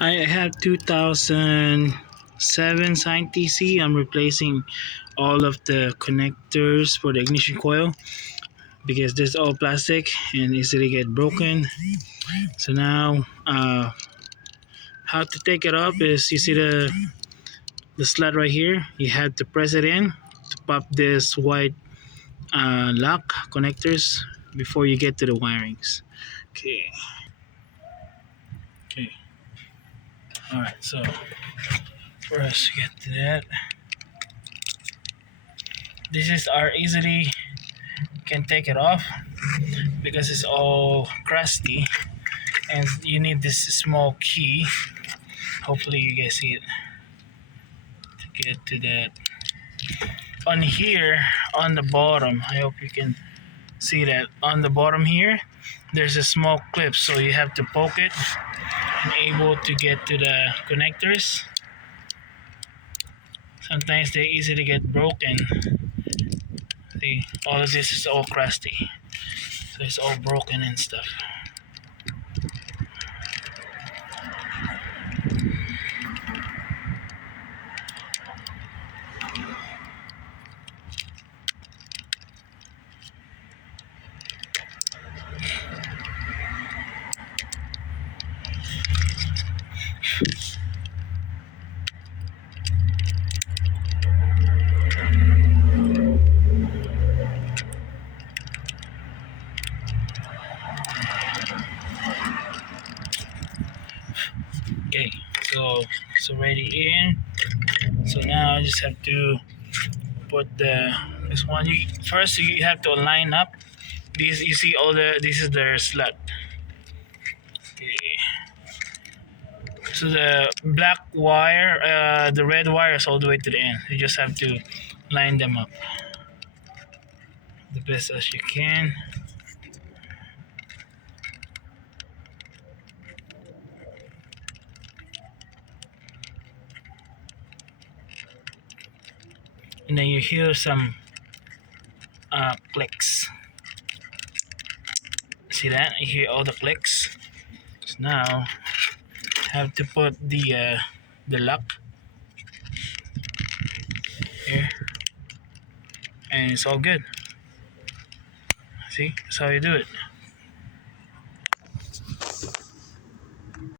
I have 2007 Scion TC. I'm replacing all of the connectors for the ignition coil because this is all plastic and easily get broken. So now, how to take it off is you see the slot right here. You have to press it in to pop this white lock connectors before you get to the wirings. Okay. Okay. All right. So first, get to that. This is our easily can take it off because it's all crusty, and you need this small key. Hopefully, you guys see it to get to that. On here, on the bottom, I hope you can see that on the bottom here. There's a small clip, so you have to poke it and able to get to the connectors. Sometimes they easily get broken. See, all of this is all crusty, so it's all broken and stuff. Okay, so it's already in. So now I just have to put this one. First you have to line up. These you see all this is their slot. Okay. So the black wire, the red wire is all the way to the end. You just have to line them up the best as you can. And then you hear some clicks. See that? You hear all the clicks. So now have to put the lock here, and it's all good. See, that's how you do it.